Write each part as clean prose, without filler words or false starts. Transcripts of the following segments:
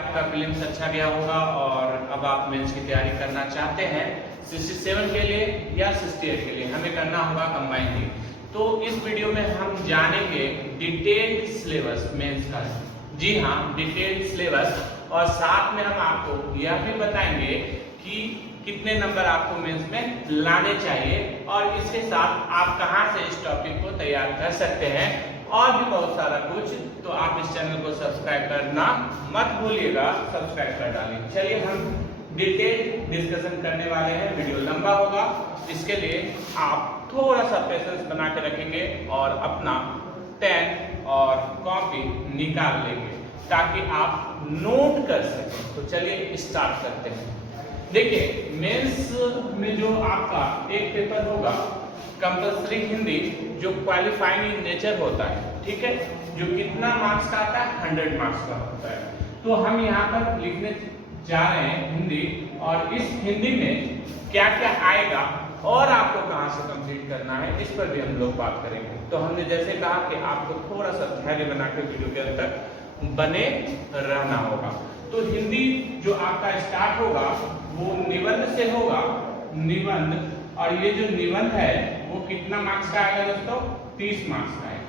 आपका प्रीलिम्स अच्छा गया होगा और अब आप मेंस की तैयारी करना चाहते हैं 67 के लिए या 68 के लिए, हमें करना होगा कंबाइंड। तो इस वीडियो में हम जानेंगे डिटेल्ड सिलेबस मेंस का। जी हाँ, डिटेल्ड सिलेबस, और साथ में हम आपको यह भी बताएंगे कि कितने नंबर आपको मेंस में लाने चाहिए और इसके साथ आप कहां से इस टॉपिक को तैयार कर सकते हैं और भी बहुत सारा कुछ। तो आप इस चैनल को सब्सक्राइब करना मत भूलिएगा, सब्सक्राइब कर डालिए। चलिए हम डिटेल डिस्कशन करने वाले हैं, वीडियो लंबा होगा, इसके लिए आप थोड़ा सा पेशेंस बना के रखेंगे और अपना पेन और कॉपी निकाल लेंगे ताकि आप नोट कर सकें। तो चलिए स्टार्ट करते हैं। देखिए, मेंस में जो आपका एक पेपर होगा कंपल्सरी हिंदी, जो क्वालिफाइंग इन नेचर होता है, ठीक है, जो कितना मार्क्स का आता है, 100 मार्क्स का होता है। तो हम यहाँ पर लिखने जा रहे हैं हिंदी, और इस हिंदी में क्या क्या आएगा और आपको कहाँ से कंप्लीट करना है, इस पर भी हम लोग बात करेंगे। तो हमने जैसे कहा कि आपको थोड़ा सा धैर्य बनाकर वीडियो के अंत तक बने रहना होगा। तो हिंदी जो आपका स्टार्ट होगा वो निबंध से होगा, निबंध, और ये जो निबंध है वो कितना मार्क्स का आएगा दोस्तों, 30 मार्क्स का है,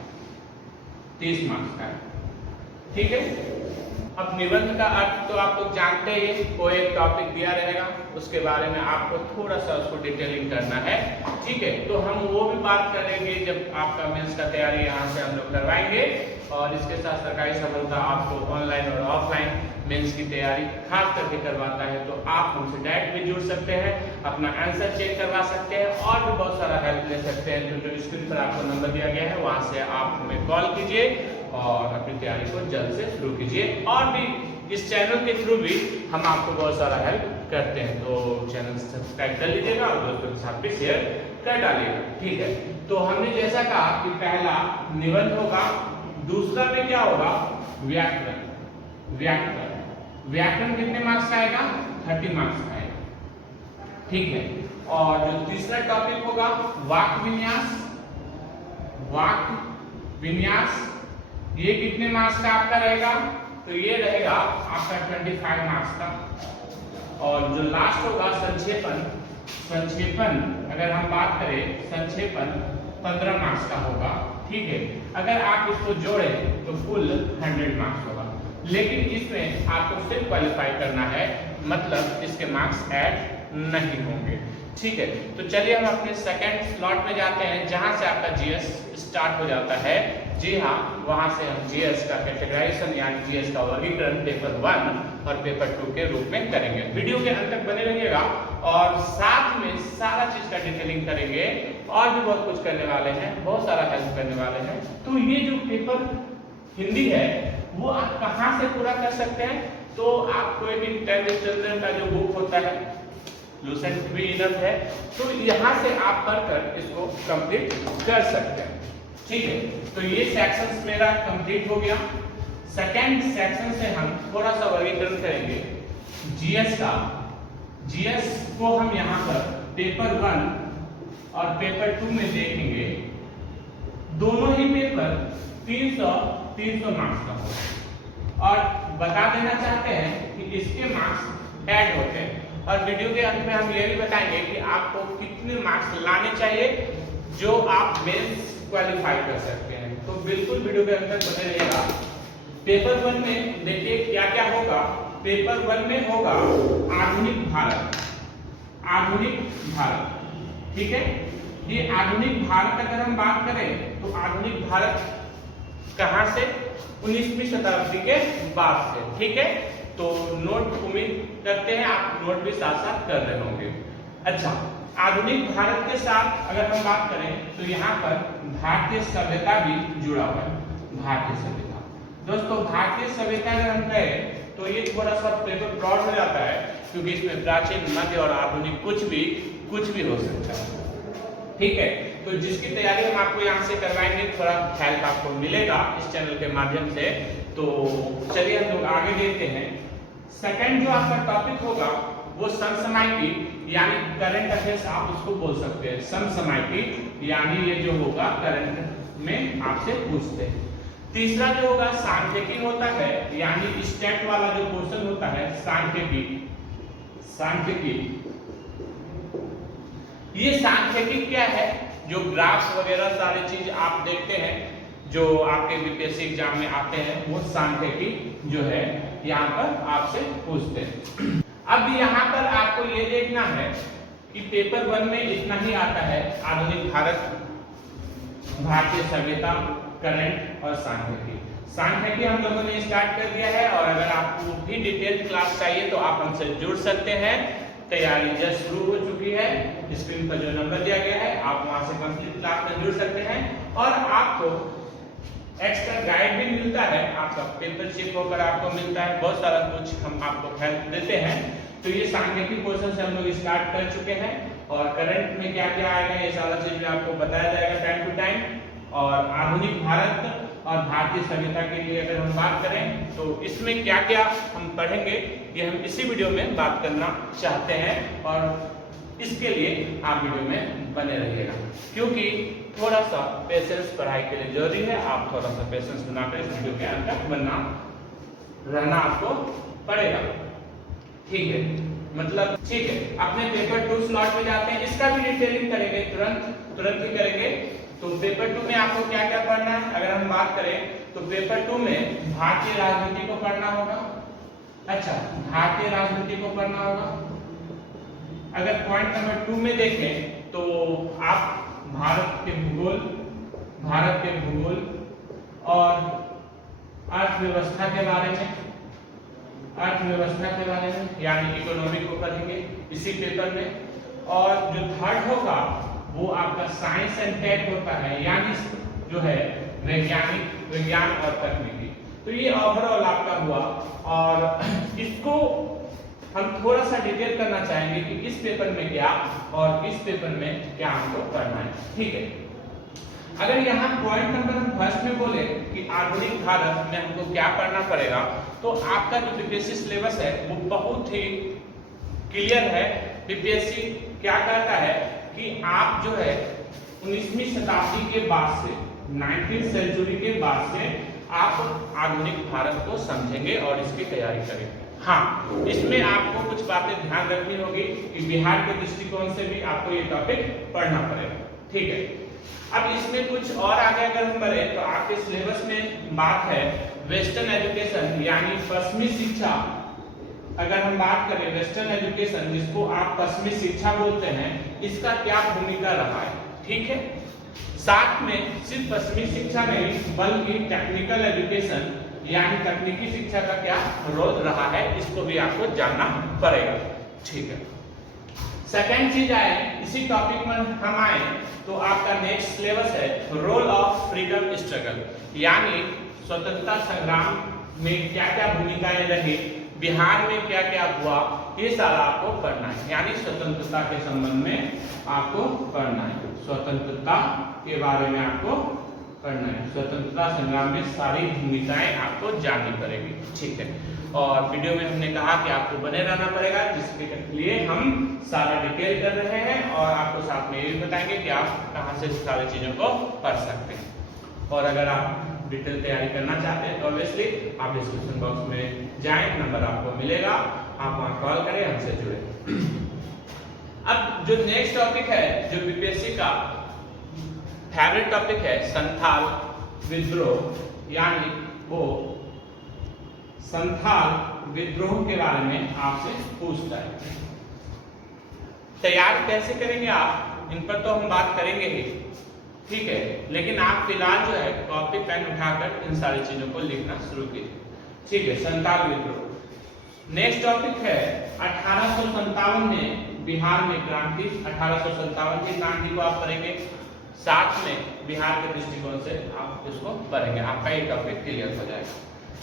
30 मार्क्स का है, ठीक है। अब निबंध का अर्थ तो आप लोग जानते ही, कोई एक टॉपिक दिया रहेगा, उसके बारे में आपको थोड़ा सा उसको डिटेलिंग करना है, ठीक है। तो हम वो भी बात करेंगे जब आपका मेंस का तैयारी यहाँ से हम लोग करवाएंगे, और इसके साथ सरकारी सफलता आपको ऑनलाइन और ऑफलाइन मेंस की तैयारी खास करके करवाता है। तो आप हमसे डायरेक्ट भी जुड़ सकते हैं, अपना आंसर चेक करवा सकते हैं और भी बहुत सारा हेल्प ले सकते हैं। तो जो स्क्रीन पर आपको नंबर दिया गया है वहां से आप हमें कॉल कीजिए और अपनी तैयारी को जल्द से शुरू कीजिए। और भी इस चैनल के थ्रू भी हम आपको बहुत सारा हेल्प करते हैं। तो चैनल सब्सक्राइब कर लीजिएगा और दोस्तों के साथ भी शेयर कर डालिएगा, ठीक है। तो हमने जैसा कहा कि पहला निबंध होगा, दूसरा में क्या होगा, व्याकरण। व्याकरण व्याकरण कितने मार्क्स का आएगा, 30 मार्क्स का आएगा, ठीक है। और जो तीसरा टॉपिक होगा वाक्य विन्यास। वाक्य विन्यास ये कितने मार्क्स का आपका रहेगा, तो ये रहेगा आपका 25 मार्क्स का। और जो लास्ट होगा संक्षेपण। संक्षेपण अगर हम बात करें, संक्षेपण 15 मार्क्स का होगा, ठीक है। अगर आप इसको जोड़ें तो कुल 100 मार्क्स होगा, लेकिन इसमें आपको सिर्फ क्वालिफाई करना है, मतलब इसके मार्क्स ऐड नहीं होंगे, ठीक है। तो चलिए हम अपने सेकंड स्लॉट में जाते हैं जहां से आपका जीएस स्टार्ट हो जाता है। जी हाँ, वहां से हम जीएस का कैटेगराइजेशन यानी जीएस का वर्गीकरण पेपर 1 और पेपर 2 के रूप में करेंगे। वीडियो के अंत तक बने रहिएगा और साथ में सारा चीज का डिटेलिंग करेंगे और भी बहुत कुछ करने वाले हैं, बहुत सारा हेल्प करने वाले हैं। तो ये जो पेपर हिंदी है वो आप कहां से पूरा कर सकते हैं, तो आप कोई भी 10th स्टैंडर्ड का जो बुक होता है, लूसेंट भी इनफ है, तो यहाँ से आप पढ़कर इसको कंप्लीट कर सकते हैं, ठीक है। तो ये सेक्शंस मेरा कंप्लीट हो गया। सेकंड सेक्शन से हम थोड़ा सा वर्गीकरण करेंगे जीएस का। जीएस को हम यहाँ पर पेपर 1 और पेपर 2 में देखेंगे। दोनों ही पेपर 300 मार्क्स का होगा, और बता देना चाहते हैं कि इसके मार्क्स ऐड होते हैं। और वीडियो के अंत में हम ये भी बताएंगे कि आपको कितने मार्क्स लाने चाहिए जो आप मेंस क्वालिफाई कर सकते हैं। तो बिल्कुल वीडियो के अंत तक बने रहिएगा। पेपर 1 में देखिए क्या क्या होगा। पेपर 1 में होगा आधुनिक भारत। आधुनिक भारत, ठीक है। ये आधुनिक भारत अगर हम बात करें तो आधुनिक भारत कहां से, 19वीं शताब्दी के बाद से, ठीक है। तो नोट उम्मीद करते हैं आप नोट भी साथ साथ कर रहे होंगे। अच्छा, आधुनिक भारत के साथ अगर हम बात करें तो यहाँ पर भारतीय सभ्यता भी जुड़ा हुआ है। भारतीय सभ्यता दोस्तों, भारतीय सभ्यता अगर हम कहें तो ये थोड़ा सा पेपर ब्रॉड हो जाता है, क्योंकि इसमें प्राचीन, मध्य और आधुनिक कुछ भी हो सकता है, ठीक है। तो जिसकी तैयारी हम आपको यहाँ से करवाएंगे, थोड़ा हेल्प आपको मिलेगा इस चैनल के माध्यम से। तो चलिए हम लोग आगे देखते हैं। सेकंड जो आपका टॉपिक होगा वो समसामयिकी यानी करंट अफेयर्स, आप उसको बोल सकते हैं। समसामयिकी यानी ये जो होगा करंट में आपसे पूछते हैं। तीसरा जो होगा सांख्यिकी होता है, यानी स्टैट वाला जो क्वेश्चन होता है सांख्यिकी। ये सांख्यिकी क्या है? जो ग्राफ्स वगैरह सारी चीज आप देखते हैं जो आपके बीपीएससी एग्जाम में आते हैं, वो सांख्यिकी जो है यहाँ पर आपसे पूछते हैं। अब यहाँ पर आपको ये देखना है कि पेपर 1 में इतना ही आता है, आधुनिक भारत, भारतीय सभ्यता, करंट और सांख्यिकी। सांख्यिकी हम लोगों ने स्टार्ट कर दिया है, और अगर आपको भी डिटेल क्लास चाहिए तो आप हमसे जुड़ सकते हैं। तैयारी जस्ट शुरू हो चुकी है, स्क्रीन पर जो नंबर दिया गया है आप वहां से कंप्लीट क्लास में जुड़ सकते हैं, और आपको एक्स्ट्रा गाइड भी मिलता है, आपका पेपर चेक होकर आपको मिलता है, बहुत सारा कुछ हम आपको हेल्प देते हैं। तो ये सांख्यिकी क्वेश्चन से हम लोग स्टार्ट कर चुके हैं, और करंट में क्या क्या आएगा ये सारा चीज भी आपको बताया जाएगा टाइम टू टाइम। और आधुनिक भारत और भारतीय सभ्यता के लिए अगर हम बात करें तो इसमें क्या क्या हम पढ़ेंगे ये हम इसी वीडियो में बात करना चाहते हैं, और इसके लिए आप वीडियो में बने रहिएगा, क्योंकि थोड़ा सा पेशेंस पढ़ाई के लिए जरूरी है। आप थोड़ा सा पेशेंस बनाकर इस वीडियो के अंत तक रहना आपको पड़ेगा, ठीक है? मतलब ठीक है, अपने पेपर 2 स्लॉट में जाते हैं, इसका भी डिटेलिंग करेंगे, तुरंत ही करेंगे। तो पेपर 2 में आपको क्या क्या पढ़ना है अगर हम बात करें तो पेपर 2 में भारतीय राजनीति को पढ़ना होगा। अच्छा, भारतीय राजनीति को पढ़ना होगा। अगर पॉइंट नंबर 2 में देखें तो आप भारत के भूगोल और अर्थव्यवस्था के बारे में यानी इकोनॉमी को पढ़ेंगे इसी पेपर में। और जो थर्ड होगा वो आपका साइंस एंड टेक होता है, यानी जो है विज्ञान और तकनीकी। तो ये ओवरऑल आपका हुआ, और इसको हम थोड़ा सा डिटेल करना चाहेंगे कि इस पेपर में क्या और इस पेपर में क्या हमको करना है, ठीक है? अगर यहाँ पॉइंट नंबर हम फर्स्ट में बोले कि आधुनिक भारत में हमको क्या पढ़ना पड़ेगा, तो आपका जो बीपीएससी सिलेबस है वो बहुत ही क्लियर है। बीपीएससी क्या करता है कि आप जो है 19वीं शताब्दी के बाद से 19th सेंचुरी के बाद से आप आधुनिक भारत को समझेंगे और इसकी तैयारी करेंगे। हाँ, इसमें आपको कुछ बातें ध्यान रखनी होगी कि बिहार के दृष्टिकोण से भी आपको ये टॉपिक पढ़ना पड़ेगा, ठीक है? अब इसमें कुछ और आगे अगर हम बढ़े तो आपके सिलेबस में बात है वेस्टर्न एजुकेशन, यानी पश्चिमी शिक्षा। अगर हम बात करें वेस्टर्न एजुकेशन, जिसको आप पश्चिमी शिक्षा बोलते हैं, इसका क्या भूमिका रहा है, ठीक है? साथ में सिर्फ पश्चिमी शिक्षा नहीं बल्कि टेक्निकल एजुकेशन यानी तकनीकी शिक्षा का क्या रोल रहा है, इसको भी आपको जानना पड़ेगा, ठीक है? सेकेंड चीज आए इसी टॉपिक में हम आए तो आपका नेक्स्ट सिलेबस है रोल ऑफ फ्रीडम स्ट्रगल, यानी स्वतंत्रता संग्राम में क्या क्या भूमिकाएं रही, बिहार में क्या क्या हुआ, ये सारा आपको पढ़ना है। यानी स्वतंत्रता के संबंध में आपको पढ़ना है, स्वतंत्रता के बारे में आपको पढ़ना है, स्वतंत्रता संग्राम में सारी भूमिकाएं आपको जाननी पड़ेगी, ठीक है? और वीडियो में हमने कहा कि आपको बने रहना पड़ेगा, जिसके लिए हम सारा डिटेल कर रहे हैं, और आपको साथ में ये भी बताएंगे कि आप कहां से सारी चीजों को पढ़ सकते हैं। और अगर आप डिटेल तैयारी करना चाहते हैं तो ऑब्वियसली आप डिस्क्रिप्शन बॉक्स में जाएं, नंबर आपको मिलेगा, आप वहां कॉल करें, हमसे जुड़े। अब जो नेक्स्ट टॉपिक है जो बीपीएससी का फेवरेट टॉपिक है संथाल विद्रोह, यानी वो संथाल विद्रोह के बारे में आपसे पूछता है। तैयार कैसे करेंगे आप, इन पर तो हम बात करेंगे ही, ठीक है? लेकिन आप फिलहाल जो है कॉपी पेन उठाकर इन सारी चीजों को लिखना शुरू कीजिए, ठीक है? संथाल विद्रोह। नेक्स्ट टॉपिक है 1857 में बिहार में क्रांति, 1857 की क्रांति को आप पढ़ेंगे, साथ में बिहार के दृष्टिकोण से आप इसको पढ़ेंगे, आपका ये टॉपिक क्लियर हो जाएगा,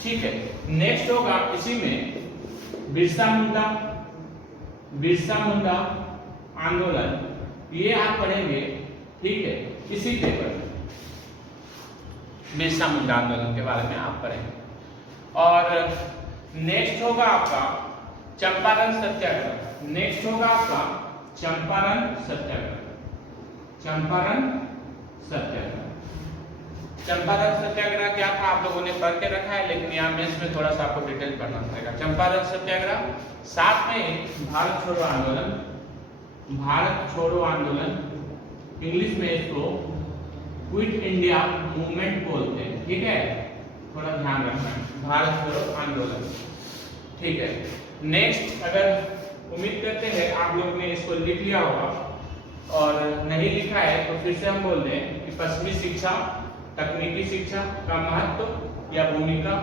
ठीक है? नेक्स्ट होगा इसी में बिरसा मुंडा आंदोलन, ये आप पढ़ेंगे, ठीक है? इसी पेपर में बिरसा मुंडा आंदोलन के बारे में आप पढ़ेंगे। और नेक्स्ट होगा आपका चंपारण सत्याग्रह, नेक्स्ट होगा आपका चंपारण सत्याग्रह, चंपारण सत्याग्रह क्या था आप लोगों ने पढ़ के रखा है, लेकिन यहाँ मेंस में थोड़ा सा आपको डिटेल पढ़ना पड़ेगा। चंपारण सत्याग्रह, साथ में भारत छोड़ो आंदोलन, भारत छोड़ो आंदोलन, इंग्लिश में इसको क्विट इंडिया मूवमेंट बोलते हैं, ठीक है, थोड़ा ध्यान रखना है, भारत छोड़ो आंदोलन, ठीक है। नेक्स्ट, अगर उम्मीद करते हैं आप लोग ने इसको लिख लिया होगा, और नहीं लिखा है तो फिर से हम बोल दें कि पश्चिमी शिक्षा, तकनीकी शिक्षा का महत्व या भूमिका,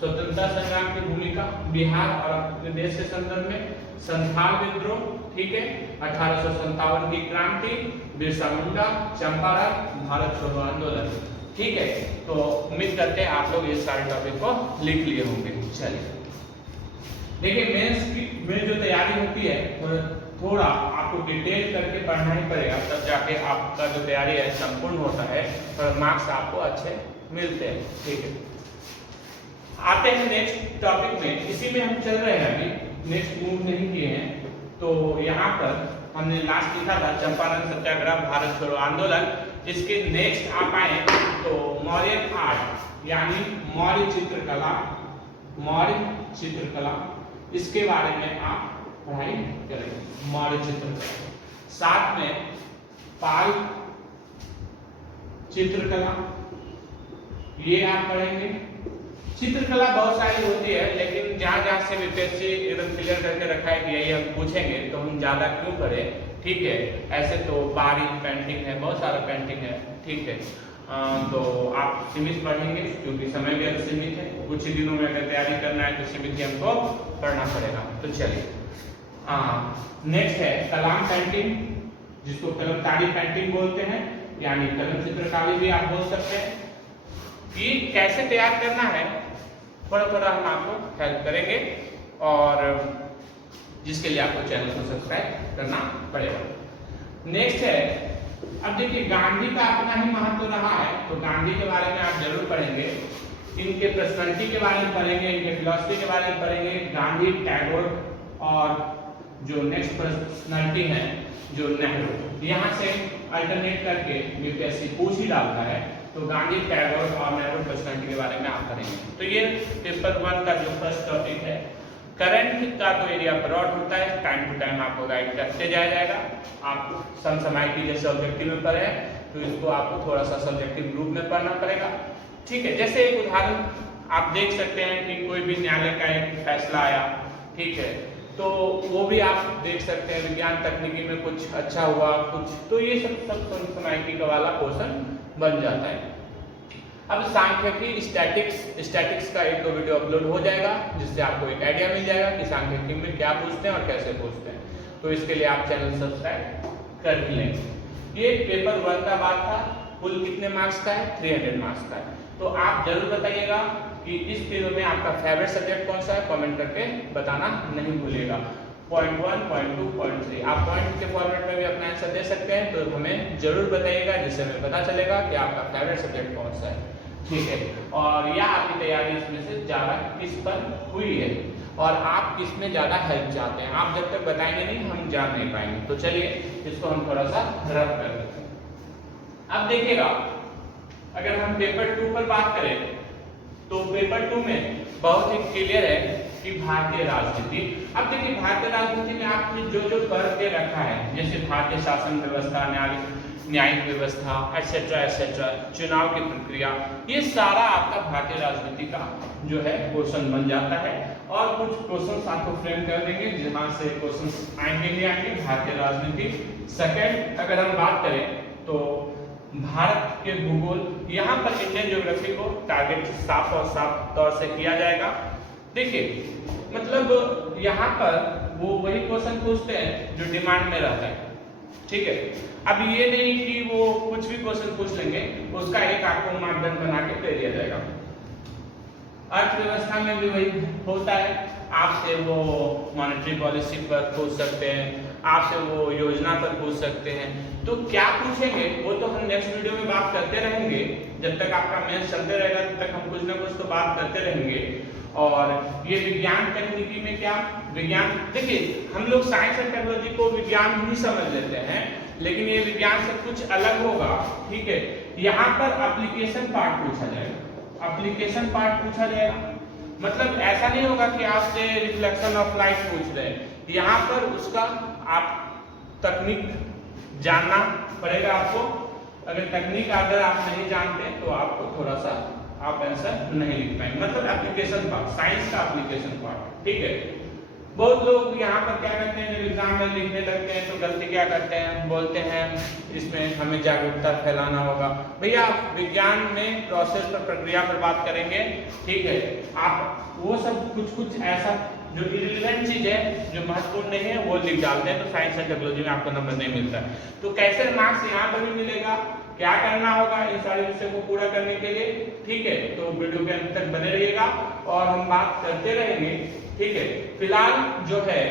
स्वतंत्रता संग्राम की भूमिका, बिहार और अपने देश के संदर्भ में, संथाल विद्रोह, ठीक है, 1857 की क्रांति, बिरसा मुंडा, चंपारण, भारत छोड़ो आंदोलन, ठीक है। तो उम्मीद करते हैं आप लोग ये सारे टॉपिक को लिख लिए होंगे। चलिए देखिए, मेंस की में जो तैयारी होती है थोड़ा आपको डिटेल करके पढ़ना ही पड़ेगा, तब जाके आपका जो तैयारी है संपूर्ण होता है और मार्क्स आपको अच्छे मिलते हैं, ठीक है। आते हैं नेक्स्ट टॉपिक में, इसी में हम चल रहे हैं, अभी नेक्स्ट मूव नहीं किए हैं। तो यहाँ पर हमने लास्ट लिखा था चंपारण सत्याग्रह, भारत छोड़ो आंदोलन। इसके नेक्स्ट आप आए तो मौर्य आर्ट यानी मौर्य चित्रकला, मौर्य चित्रकला, इसके बारे में आप पढ़ाई करेंगे, मौर्य चित्रकला। साथ में पाल चित्रकला, ये आप पढ़ेंगे। चित्रकला बहुत सारी होती है, लेकिन जहाँ जहाँ से बीपीएससी एकदम क्लियर करके रखा है कि यही हम पूछेंगे, तो हम ज्यादा क्यों पढ़े, ठीक है। ऐसे तो बारी पेंटिंग है, बहुत सारा पेंटिंग है, ठीक है। तो आप सीमित पढ़ेंगे क्योंकि समय भी अभी सीमित है, कुछ ही दिनों में अगर तैयारी करना है तो सीमित ही हमको पढ़ना पड़ेगा। तो चलिए नेक्स्ट है कलाम पेंटिंग, जिसको कलमकारी पेंटिंग बोलते हैं, यानी कलम चित्रकारी भी आप बोल सकते हैं। कि कैसे तैयार करना है थोड़ा थोड़ा हम आपको हेल्प करेंगे, और जिसके लिए आपको चैनल को सब्सक्राइब करना पड़ेगा। नेक्स्ट है, अब देखिए गांधी का अपना ही महत्व रहा है, तो गांधी के बारे में आप जरूर पढ़ेंगे, इनके पर्सनालिटी के बारे में पढ़ेंगे, इनके फिलॉसफी के बारे में पढ़ेंगे, गांधी, टैगोर, और जो नेक्स्ट पर्सनालिटी है जो नेहरू। यहाँ से अल्टरनेट करके बीपीएससी पूछ ही डालता है, तो गांधी, टैगोर और नेहरू पर्सनालिटी के बारे में आप पढ़ेंगे। तो ये पेपर 1 का जो फर्स्ट टॉपिक है। करंट का तो एरिया ब्रॉड होता है, टाइम टू टाइम आपको गाइड करते जाएगा। आप समसामयिक जैसे ऑब्जेक्टिव में पढ़े तो इसको आपको थोड़ा सा सब्जेक्टिव ग्रुप में पढ़ना पड़ेगा, ठीक है। जैसे एक उदाहरण आप देख सकते हैं कि कोई भी न्यायालय का एक फैसला आया, ठीक है, तो वो भी आप देख सकते हैं, विज्ञान तकनीकी में कुछ अच्छा हुआ कुछ, तो ये सब समसामयिकी का वाला क्वेश्चन बन जाता है। अब सांख्यिकी, स्टैटिक्स का एक दो वीडियो अपलोड हो जाएगा, जिससे आपको एक आइडिया मिल जाएगा कि सांख्यिकी में क्या पूछते हैं और कैसे पूछते हैं। तो इसके लिए आप चैनल सब्सक्राइब कर ही लेंगे। ये पेपर 1 का बात था, कुल कितने मार्क्स का है, 300 मार्क्स का है। तो आप जरूर बताइएगा कि इस तीनों में आपका फेवरेट सब्जेक्ट कौन सा है, कमेंट करके बताना नहीं भूलिएगा। पॉइंट 1, पॉइंट 2, पॉइंट 3 आप पॉइंट के फॉर्मेट में भी अपना आंसर दे सकते हैं, तो हमें जरूर बताइएगा, जिससे हमें पता चलेगा कि आपका फेवरेट सब्जेक्ट कौन सा है, ठीक है। और या आपकी तैयारी इसमें से ज्यादा किस पर हुई है और आप किस में ज्यादा हेल्प चाहते हैं। आप जब तक बताएंगे नहीं हम जान नहीं पाएंगे। तो चलिए इसको हम थोड़ा सा रफ कर देते हैं। अब देखिएगा, अगर हम पेपर 2 पर बात करें तो पेपर 2 में बहुत ही क्लियर है कि भारतीय राजनीति। अब देखिए भारतीय राजनीति में आपने जो जो पढ़ के रखा है, जैसे भारतीय शासन व्यवस्था, न्यायिक व्यवस्था, एटसेट्रा एटसेट्रा, चुनाव की प्रक्रिया, ये सारा आपका भारतीय राजनीति का जो है क्वेश्चन बन जाता है। और कुछ क्वेश्चन आपको फ्रेम कर देंगे, जहां से क्वेश्चन आएंगे ही आएंगे भारतीय राजनीति। सेकंड, अगर हम बात करें तो भारत के भूगोल, यहाँ पर इंडियन ज्योग्राफी को टारगेट साफ और साफ तौर से किया जाएगा। देखिए मतलब यहाँ पर वो वही क्वेश्चन पूछते हैं जो डिमांड में रहता है, ठीक है। अब ये नहीं कि वो कुछ भी क्वेश्चन पूछ लेंगे, उसका एक आपको मापदंड बना के दे दिया जाएगा। अर्थव्यवस्था में भी वही होता है, आपसे वो मॉनेटरी पॉलिसी पर पूछ सकते हैं, आपसे वो योजना पर पूछ सकते हैं। तो क्या पूछेंगे वो तो हम नेक्स्ट वीडियो में बात करते रहेंगे। जब तक आपका मेंस चलते रहेगा तब तक हम कुछ ना कुछ तो बात करते रहेंगे। और ये विज्ञान तकनीकी में क्या, विज्ञान देखिए हम लोग साइंस एंड टेक्नोलॉजी को विज्ञान ही समझ लेते हैं, लेकिन ये विज्ञान से कुछ अलग होगा, ठीक है। यहाँ पर एप्लीकेशन पार्ट पूछा जाएगा, एप्लीकेशन पार्ट पूछा जाएगा, मतलब ऐसा नहीं होगा कि आपसे रिफ्लेक्शन ऑफ लाइट पूछ रहे हैं, यहाँ पर उसका आप तकनीक जानना पड़ेगा आपको। अगर तकनीक अगर आप नहीं जानते तो आपको थोड़ा सा आप आंसर नहीं लिख पाएंगे, मतलब एप्लीकेशन पार्ट, साइंस का एप्लीकेशन पार्ट, ठीक है। बहुत लोग यहाँ पर क्या करते हैं, जब एग्जाम में लिखने लगते हैं तो गलती क्या करते हैं, बोलते हैं इसमें हमें जागरूकता फैलाना होगा। भैया विज्ञान में प्रोसेस पर, प्रक्रिया पर बात करेंगे, ठीक है। आप वो सब कुछ ऐसा जो इरिलेवेंट चीज है, जो महत्वपूर्ण नहीं है, वो लिख डालते हैं, तो साइंस एंड टेक्नोलॉजी में आपको नंबर नहीं मिलता है। तो कैसे मार्क्स यहाँ पर भी मिलेगा, क्या करना होगा इन सारे विषयों को पूरा करने के लिए, ठीक है। तो वीडियो के अंत तक बने रहिएगा और हम बात करते रहेंगे, ठीक है। फिलहाल जो है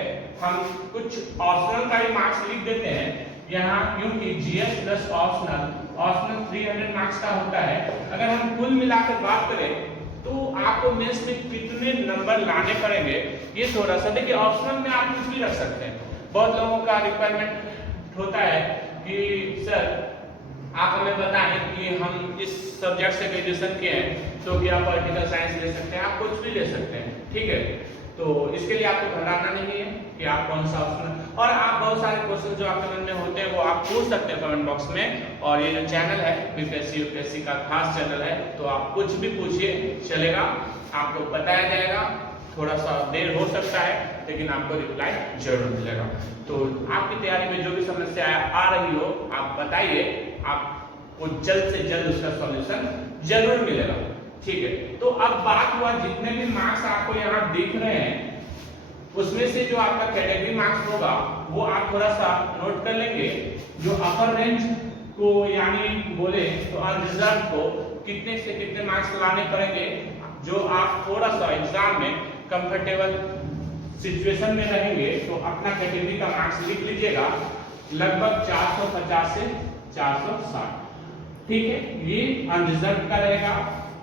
हम कुछ ऑप्शनल का ही मार्क्स लिख देते हैं यहाँ, क्योंकि जीएस प्लस ऑप्शनल 300 मार्क्स का होता है। अगर हम कुल मिलाकर बात करें तो आपको मेंस में कितने नंबर लाने पड़ेंगे, ये थोड़ा सा देखिए। ऑप्शनल में आप कुछ भी रख सकते हैं। बहुत लोगों का रिक्वायरमेंट होता है कि सर आप हमें बताएं कि हम इस सब्जेक्ट से ग्रेजुएशन किए हैं तो क्या पॉलिटिकल साइंस ले सकते हैं, आप कुछ भी ले सकते हैं, ठीक है। तो इसके लिए आपको घबराना नहीं है कि आप कौन सा ऑप्शन, और आप बहुत सारे क्वेश्चन जो आपके मन में होते हैं वो आप पूछ सकते हैं कमेंट बॉक्स में। और ये जो चैनल है बीपीएससी यूपीएससी का खास चैनल है, तो आप कुछ भी पूछिए चलेगा, आपको बताया जाएगा। थोड़ा सा देर हो सकता है लेकिन आपको रिप्लाई जरूर मिलेगा। तो आपकी तैयारी में जो भी समस्या आ रही हो आप बताइए, आपको जल्द से जल्द उसका सॉल्यूशन जरूर मिलेगा, ठीक है। तो अब बात हुआ जितने भी मार्क्स आपको यहाँ दिख रहे हैं उसमें से जो आपका कैटेगरी मार्क्स होगा वो आप थोड़ा सा नोट कर लेंगे। जो अपर रेंज को यानी बोले तो अनरिजर्व को कितने से कितने मार्क्स लाने पड़ेंगे, जो आप थोड़ा सा एग्जाम में कंफर्टेबल सिचुएशन में रहेंगे तो अपना कैटेगरी का मार्क्स लिख लीजिएगा, लगभग 450 से 460, ठीक है। ये अनरिजर्व का रहेगा।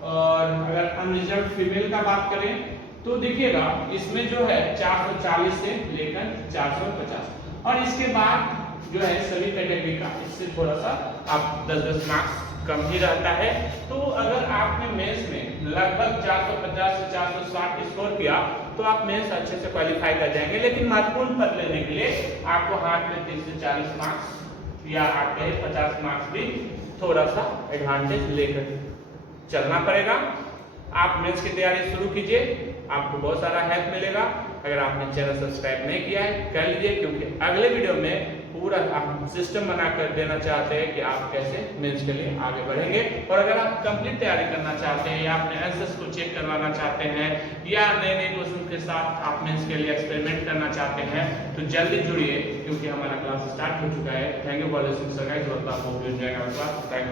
और अगर अनरिजर्व फीमेल का बात करें तो देखिएगा इसमें जो है 440 से लेकर 450, और इसके बाद जो है सभी कैटेगरी का इससे थोड़ा सा आप 10-10 मार्क्स कम ही रहता है। तो अगर आपने मेंस में लगभग 450 से 460 स्कोर किया तो आप मेंस अच्छे से क्वालिफाई कर जाएंगे। लेकिन महत्वपूर्ण पद लेने के लिए आपको हाथ में 30 से 40 मार्क्स या आप 50 मार्क्स भी थोड़ा सा एडवांटेज लेकर चलना पड़ेगा। आप मेंस की तैयारी शुरू कीजिए, आपको बहुत सारा हेल्प मिलेगा। अगर आपने चैनल सब्सक्राइब नहीं किया है कर लीजिए, क्योंकि अगले वीडियो में पूरा आप सिस्टम बना कर देना चाहते हैं कि आप कैसे मेंस के लिए आगे बढ़ेंगे। और अगर आप कंप्लीट तैयारी करना चाहते हैं या अपने आंसर्स को चेक करवाना चाहते हैं या नए नए क्वेश्चन के साथ आप मेंस के लिए एक्सपेरिमेंट करना चाहते हैं तो जल्दी जुड़िए, क्योंकि हमारा क्लास स्टार्ट हो चुका है। Thank you for listening sir guys, hope you enjoy our class.